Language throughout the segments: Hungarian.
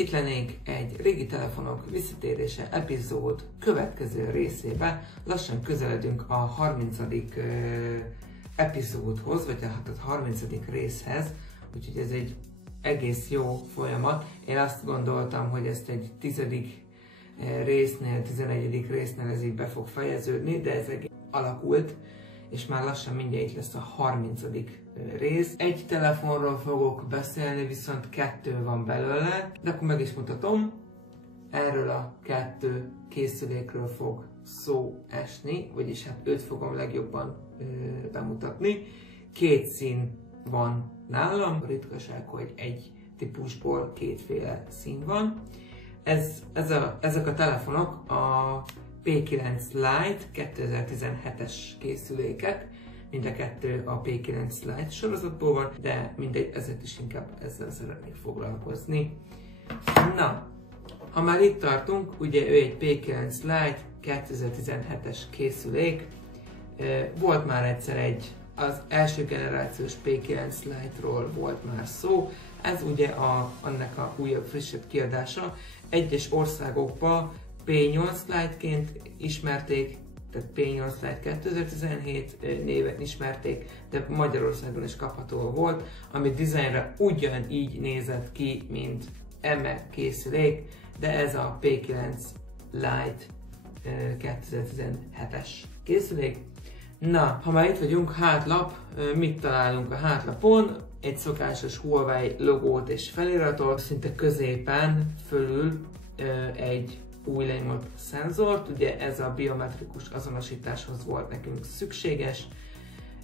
Itt lennénk egy régi telefonok visszatérése epizód következő részébe. Lassan közeledünk a 30. epizódhoz, vagy a 30. részhez, úgyhogy ez egy egész jó folyamat. Én azt gondoltam, hogy ezt egy 10. résznél, 11. résznél ez így be fog fejeződni, de ez egész alakult, és már lassan mindjárt itt lesz a 30. rész. Egy telefonról fogok beszélni, viszont 2 van belőle, de akkor meg is mutatom. Erről a 2 készülékről fog szó esni, vagyis hát őt fogom legjobban bemutatni. 2 szín van nálam, a ritkaság, hogy egy típusból 2 szín van. Ezek a telefonok a P9 Lite 2017-es készülékek, mind a 2 a P9 Lite sorozatból van, de mindegy, ezért is inkább ezzel szeretnék foglalkozni. Na, ha már itt tartunk, ugye ő egy P9 Lite 2017-es készülék, volt már egyszer az első generációs P9 Lite-ról volt már szó, ez ugye annak a újabb, frissebb kiadása. Egyes országokban P8 Lite-ként ismerték, tehát P8 Lite 2017 néven ismerték, de Magyarországon is kapható volt, ami dizájnra ugyanígy nézett ki, mint eme készülék, de ez a P9 Lite 2017-es készülék. Na, ha már itt vagyunk, hátlap, mit találunk a hátlapon? Egy szokásos Huawei logót és feliratot, szinte középen fölül egy új lenyomott szenzort, ugye ez a biometrikus azonosításhoz volt nekünk szükséges.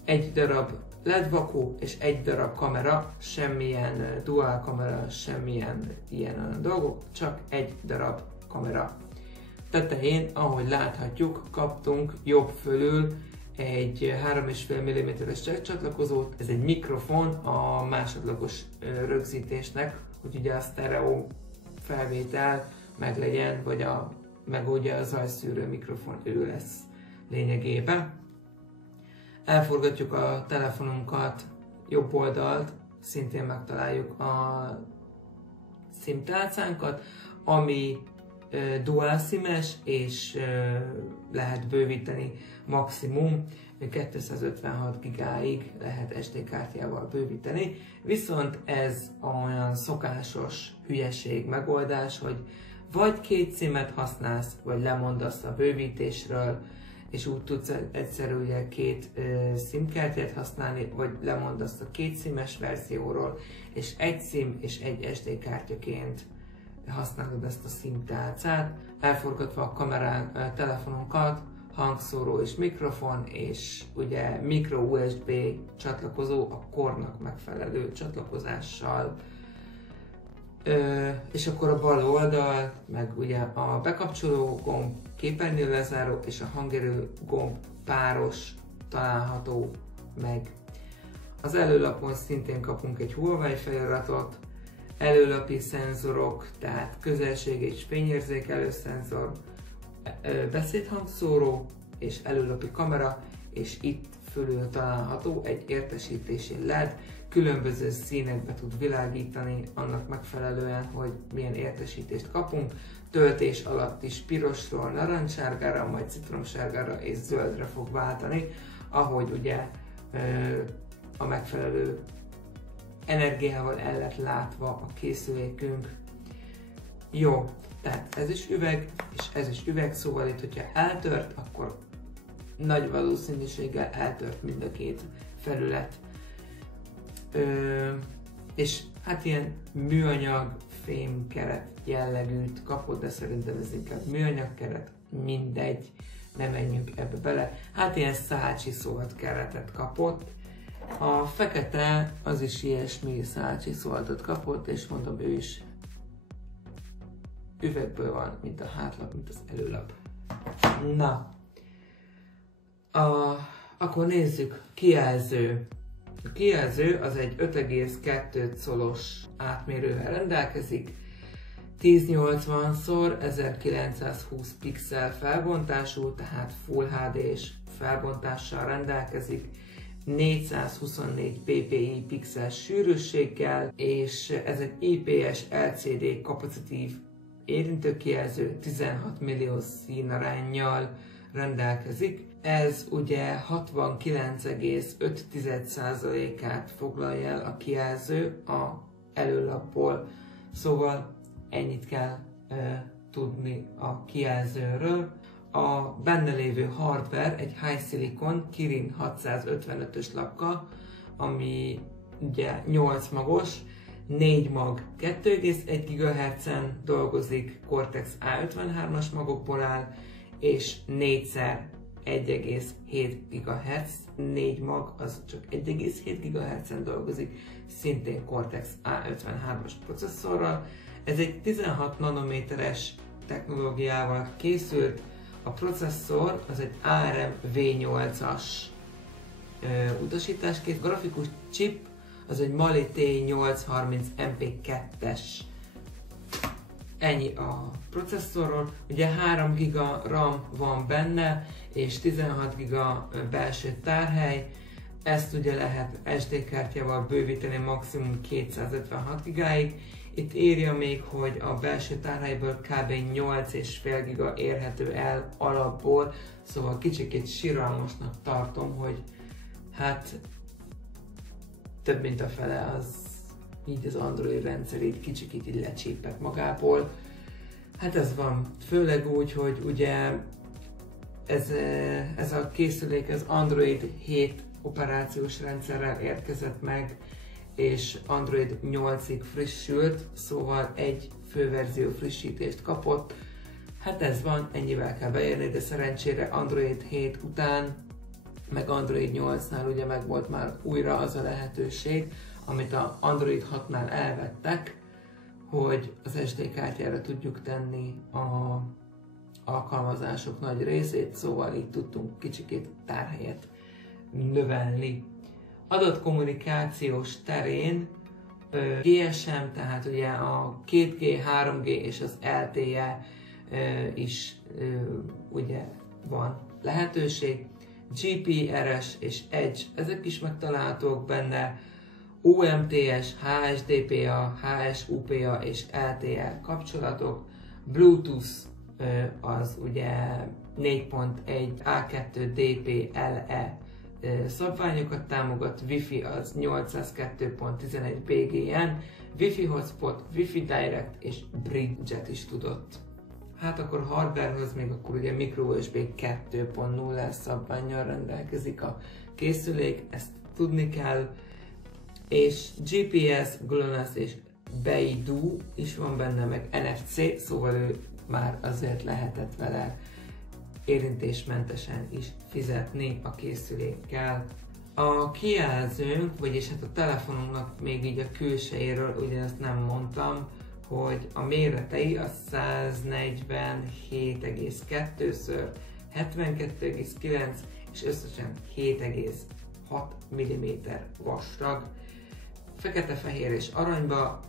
Egy darab LED vakú és egy darab kamera, semmilyen dual kamera, semmilyen ilyen dolgok, csak egy darab kamera. Tetején, ahogy láthatjuk, kaptunk jobb fölül egy 3,5 mm-es jack-csatlakozót, ez egy mikrofon a másodlagos rögzítésnek, hogy ugye a sztereó felvétel meglegyen, meg ugye a zajszűrő mikrofon ő lesz lényegében. Elforgatjuk a telefonunkat, jobb oldalt, szintén megtaláljuk a SIM tálcánkat, ami dual SIM-es, és lehet bővíteni maximum 256 GB-ig lehet SD kártyával bővíteni, viszont ez olyan szokásos hülyeség megoldás, hogy vagy 2 SIM-et használsz, vagy lemondasz a bővítésről, és úgy tudsz egyszerűen ugye 2 SIM kártyát használni, vagy lemondasz a 2 SIM-es verzióról, és egy SIM és egy SD kártyaként használod ezt a SIM tálcát, elforgatva a telefonunkat, hangszóró és mikrofon, és ugye micro USB csatlakozó a kornak megfelelő csatlakozással. És akkor a bal oldal, meg ugye a bekapcsoló gomb, képernyő lezáró és a hangerő gomb páros található meg. Az előlapon szintén kapunk egy Huawei feliratot, előlapi szenzorok, tehát közelség és fényérzékelő szenzor, beszédhangszóró és előlapi kamera, és itt fölül található egy értesítési LED, különböző színekbe tud világítani annak megfelelően, hogy milyen értesítést kapunk. Töltés alatt is pirosról narancssárgára, majd citromsárgára és zöldre fog váltani, ahogy ugye a megfelelő energiával el lett látva a készülékünk. Jó, tehát ez is üveg, és ez is üveg, szóval itt, hogyha eltört, akkor nagy valószínűséggel eltört mind a 2 felület. És hát ilyen műanyag fémkeret jellegűt kapott, de szerintem ez inkább műanyag keret, mindegy, ne menjünk ebbe bele. Hát ilyen szálcsiszolt keretet kapott. A fekete az is ilyesmi szálcsiszoltot kapott, és mondom, ő is üvegből van, mint a hátlap, mint az előlap. Na, akkor nézzük, kijelző. A kijelző az egy 5,2 colos átmérővel rendelkezik, 1080x1920 pixel felbontású, tehát Full HD-s felbontással rendelkezik, 424 ppi pixel sűrűséggel, és ez egy IPS LCD kapacitív érintőkijelző 16 millió színaránnyal rendelkezik. Ez ugye 69,5%-át foglalja el a kijelző a előlapból, szóval ennyit kell tudni a kijelzőről. A benne lévő hardware egy High Silicon Kirin 655-ös lapka, ami ugye 8 magos, 4 mag 2,1 GHz-en dolgozik, Cortex A53-as magokból áll, és 4x 1,7 GHz, 4 mag az csak 1,7 GHz-en dolgozik, szintén Cortex A53-as processzorral. Ez egy 16 nanométeres technológiával készült, a processzor az egy ARM V8-as utasításkész, grafikus chip az egy Mali T830 MP2-es. Ennyi a processzorról. Ugye 3 GB RAM van benne, és 16 GB belső tárhely. Ezt ugye lehet SD kártyával bővíteni maximum 256 GB-ig. Itt írja még, hogy a belső tárhelyből kb. 8,5 GB érhető el alapból, szóval kicsikét siralmasnak tartom, hogy hát több mint a fele az így az Android rendszer így kicsikét így lecsípett magából. Hát ez van, főleg úgy, hogy ugye ez a készülék az Android 7 operációs rendszerrel érkezett meg, és Android 8-ig frissült, szóval egy főverzió frissítést kapott. Hát ez van, ennyivel kell beérni, de szerencsére Android 7 után, meg Android 8-nál ugye meg volt már újra az a lehetőség, amit a Android 6-nál elvettek, hogy az SD kártyára tudjuk tenni a alkalmazások nagy részét, szóval így tudtunk kicsikét tárhelyet növelni. Adatkommunikációs terén GSM, tehát ugye a 2G, 3G és az LTE is ugye van lehetőség. GPRS és Edge, ezek is megtalálhatók benne. UMTS, HSDPA, HSUPA és LTE kapcsolatok. Bluetooth az ugye 4.1 A2 DP-LE szabványokat támogat, Wi-Fi az 802.11 BGN, Wi-Fi hotspot, Wi-Fi Direct és Bridge-et is tudott. Hát akkor hardwarehoz még akkor ugye microUSB 2.0 szabvánnyal rendelkezik a készülék, ezt tudni kell, és GPS, GLONASS és Beidou is van benne, meg NFC, szóval ő már azért lehetett vele érintésmentesen is fizetni a készülékkel. A kijelzőnk, vagyis hát a telefonunknak még így a külsejéről, ugye ezt nem mondtam, hogy a méretei a 147,2x 72,9 és összesen 7,6 mm vastag. Fekete-fehér és aranyba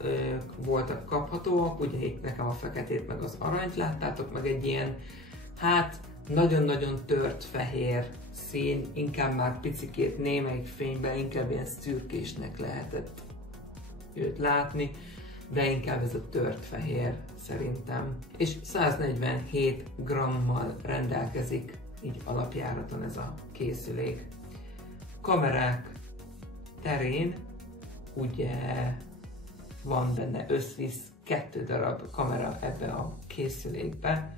voltak kaphatóak, ugye itt nekem a feketét meg az aranyt láttátok, meg egy ilyen, hát nagyon-nagyon tört fehér szín, inkább már picikét némelyik fényben, inkább ilyen szürkésnek lehetett őt látni, de inkább ez a tört fehér szerintem. És 147 grammal rendelkezik így alapjáraton ez a készülék. Kamerák terén ugye van benne összvisz 2 darab kamera ebbe a készülékbe.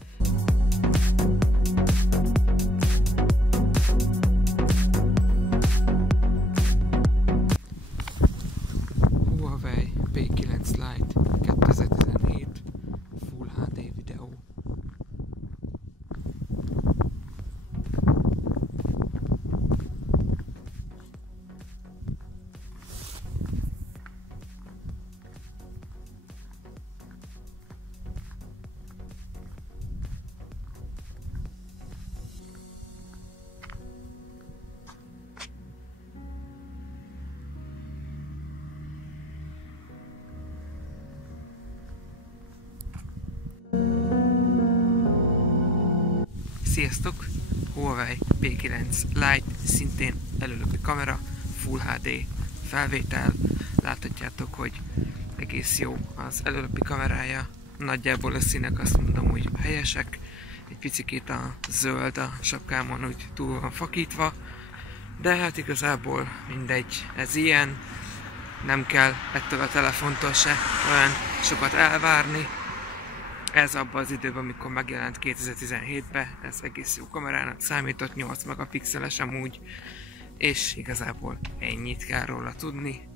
Huawei P9 Lite 2017 Full HD videó. Sziasztok! Huawei P9 Lite, szintén előlökő kamera, Full HD felvétel. Láthatjátok, hogy egész jó az előlapi kamerája. Nagyjából a színek azt mondom, hogy helyesek. Egy picikét a zöld a sapkámon úgy túl van fakítva. De hát igazából mindegy, ez ilyen. Nem kell ettől a telefontól se olyan sokat elvárni. Ez abban az időben, amikor megjelent 2017-ben, ez egész jó kamerának számított, 8 megapixeles amúgy, és igazából ennyit kell róla tudni.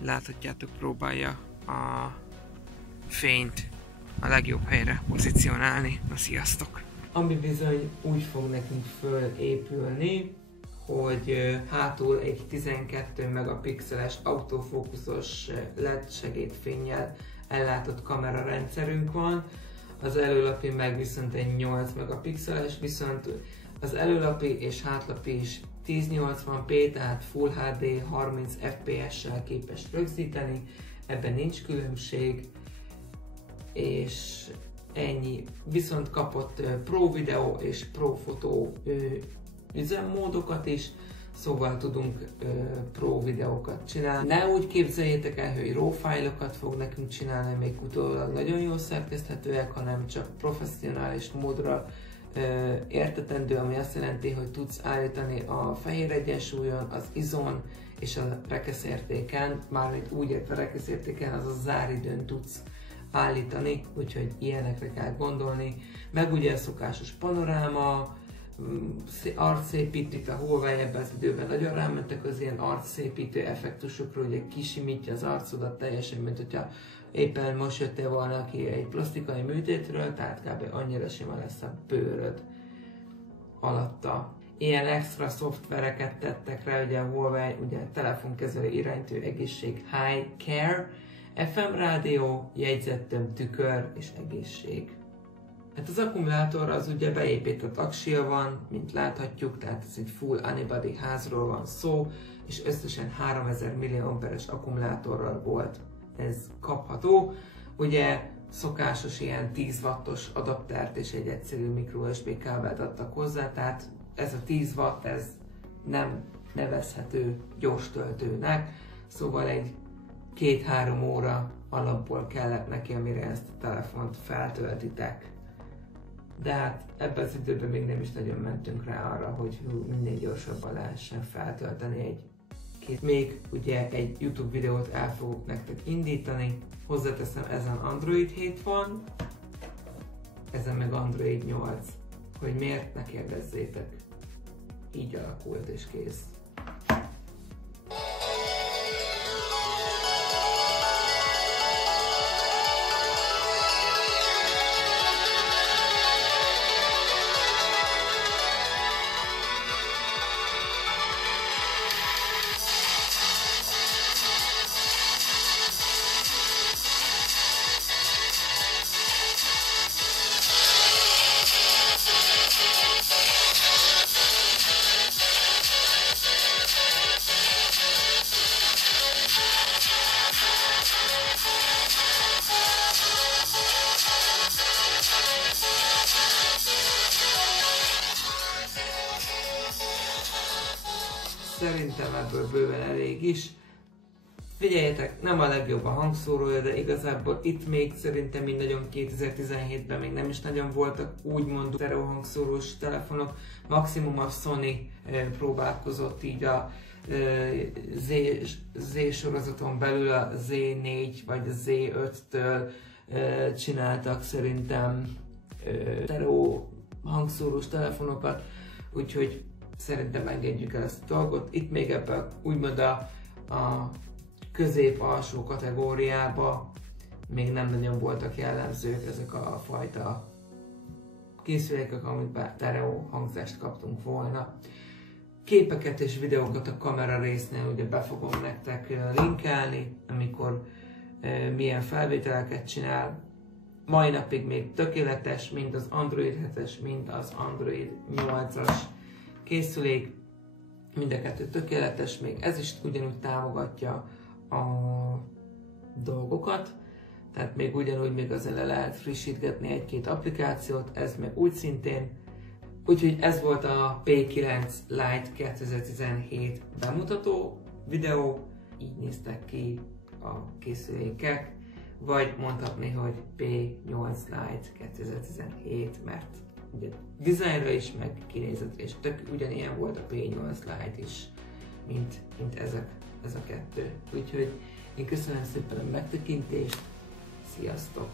Láthatjátok, próbálja a fényt a legjobb helyre pozícionálni. Na, sziasztok! Ami bizony úgy fog nekünk fölépülni, hogy hátul egy 12 megapixeles autofókuszos LED segédfénnyel ellátott kamerarendszerünk van, az előlapi meg viszont egy 8 megapixeles, viszont az előlapi és hátlapi is 1080p, tehát Full HD 30 fps-sel képes rögzíteni, ebben nincs különbség, és ennyi. Viszont kapott Pro Video és Pro Photo üzemmódokat is, szóval tudunk Pro videókat csinálni. Ne úgy képzeljétek el, hogy RAW fájlokat fog nekünk csinálni, még utólag nagyon jól szerkeszthetőek, hanem csak professzionális módra értetendő, ami azt jelenti, hogy tudsz állítani a fehér egyensúlyon, az izon és a rekeszértéken, mármint úgy értve rekeszértéken, az a záridőn tudsz állítani, úgyhogy ilyenekre kell gondolni. Meg ugye a szokásos panoráma, arcszépítő, a Huawei ebben az időben nagyon rámentek az ilyen arcszépítő effektusokról, ugye kisimítja az arcodat teljesen, mint hogyha éppen most jöttél volna ki egy plastikai műtétről, tehát kb. Annyira sima lesz a bőröd alatta. Ilyen extra szoftvereket tettek rá, ugye a Huawei, ugye telefonkezelő iránytű egészség, High Care, FM rádió, jegyzettömb, tükör és egészség. Hát az akkumulátor az ugye beépített aksia van, mint láthatjuk, tehát ez egy full unibody házról van szó, és összesen 3000 mAh-es akkumulátorral volt ez kapható. Ugye szokásos ilyen 10 wattos adaptert és egy egyszerű micro USB kábelt adtak hozzá, tehát ez a 10 watt ez nem nevezhető gyors töltőnek, szóval egy 2-3 óra alapból kellett neki, amire ezt a telefont feltöltitek. De hát ebben az időben még nem is nagyon mentünk rá arra, hogy minél gyorsabban lehessen feltölteni még ugye egy YouTube videót el fogok nektek indítani. Hozzáteszem, ezen Android 7 van, ezen meg Android 8. Hogy miért, ne kérdezzétek. Így alakult és kész. Szerintem ebből bőven elég is. Figyeljetek, nem a legjobb a hangszórója, de igazából itt még szerintem még nagyon 2017-ben még nem is nagyon voltak úgymond stereo hangszórós telefonok. Maximum a Sony próbálkozott így a Z sorozaton belül a Z4 vagy a Z5-től csináltak szerintem stereo hangszórós telefonokat, úgyhogy szerintem engedjük el ezt a dolgot. Itt még ebben úgymond a közép-alsó kategóriába még nem nagyon voltak jellemzők ezek a fajta készülékek, amiben stereo hangzást kaptunk volna. Képeket és videókat a kamera résznél ugye be fogom nektek linkelni, amikor milyen felvételeket csinál. Mai napig még tökéletes, mind az Android 7-es, mind az Android 8-as készülék, mind a kettő tökéletes, még ez is ugyanúgy támogatja a dolgokat, tehát még ugyanúgy még azért le lehet frissítgetni egy-két applikációt, ez meg úgy szintén. Úgyhogy ez volt a P9 Lite 2017 bemutató videó, így néztek ki a készülékek, vagy mondhatni, hogy P8 Lite 2017, mert ugye dizájnra is, meg kinézetre is tök ugyanilyen volt a P8 Lite is, mint ez a kettő. Úgyhogy én köszönöm szépen a megtekintést, sziasztok!